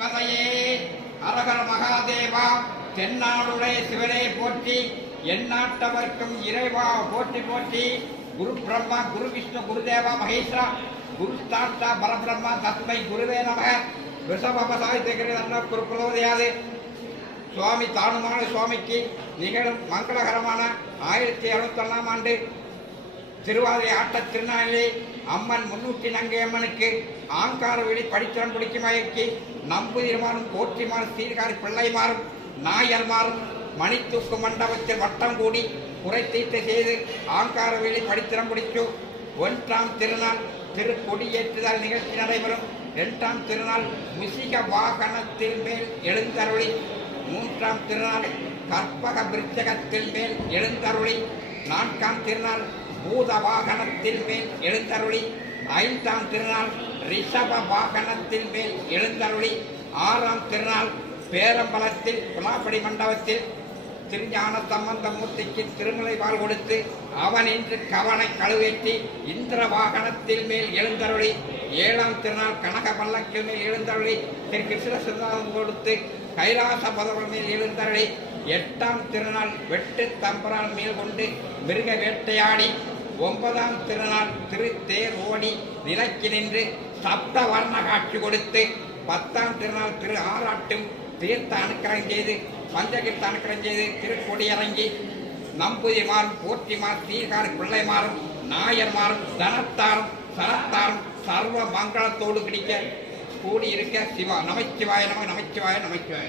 பதையே அரகர மகாதேவா தென்னாடுடைய சிவனே போற்றி எந்நாட்டவர்க்கும் இறைவா போற்றி போற்றி குரு பிரம்மா குரு விஷ்ணு குருதேவா மகேஸ்வரா குரு சாட்சா பரபிரம்மா தஸ்மை குருவே நமக ரிஷபசாய்த்திகிற குருகுலோதயாது சுவாமி தானுமான சுவாமிக்கு நிகழும் மங்களகரமான 1761 ஆண்டு திருவாதிரை ஆட்ட திருநாளிலே அம்மன் முன்னூற்றி நங்கை அம்மனுக்கு ஆங்கார வெளி படித்திரம் பிடிக்கும் வகைக்கு நம்புதிருமாறும் போற்றிமாறும் சீர்காரி பிள்ளைமாறும் நாயர்மாறும் மணித்தூக்கு மண்டபத்தில் வட்டம் கூடி குறை தீர்த்து செய்து ஆங்கார வெளி படித்திரம் பிடிச்சு 1ஆம் திருநாள் திருக்கொடியேற்றுதல் நிகழ்ச்சி நடைபெறும். 2ஆம் திருநாள் முசிக வாகனத்தின் மேல் எழுந்தருளி 3ஆம் திருநாள் கற்பக விருச்சகத்தின் மேல் எழுந்தருளி 4ஆம் திருநாள் பூத வாகனத்தின் மேல் எழுந்தருளி 5ஆம் திருநாள் ரிஷப வாகனத்தின் மேல் எழுந்தருளி 6ஆம் திருநாள் பேரம்பலத்தில் குலாப்படி மண்டபத்தில் திருஞான சம்பந்தமூர்த்திக்கு திருமலை பால் கொடுத்து அவன் இன்று கவனை கழுவேற்றி இந்திர வாகனத்தில் மேல் எழுந்தருளி 7ஆம் திருநாள் கனக பல்லக்கில் மேல் எழுந்தருளி திரு கிருஷ்ண சிந்தாந்தம் கொடுத்து கைலாச பதவன் மேல் எழுந்தருளி 8ஆம் திருநாள் வெட்டு தம்பரான் மேல் கொண்டு மிருக வேட்டையாடி 9ஆம் திருநாள் திருத்தேர் ஓடி நிலக்கி நின்று சப்த வர்ண காட்சி கொடுத்து 10ஆம் திருநாள் திரு ஆராட்டும் தீர்த்த அனுக்கிரம் செய்து பஞ்சகீர்த்த அனுக்கிரம் செய்து திருக்கொடியிறங்கி நம்புதிமாறும் போற்றிமாறும் சீர்காரி பிள்ளைமாறும் நாயர்மாறும் தனத்தாரும் சனத்தாரும் சர்வ மங்களத்தோடு கிடைக்க கூடியிருக்க சிவா நமச்சிவாய நமச்சிவாய நமச்சிவாய.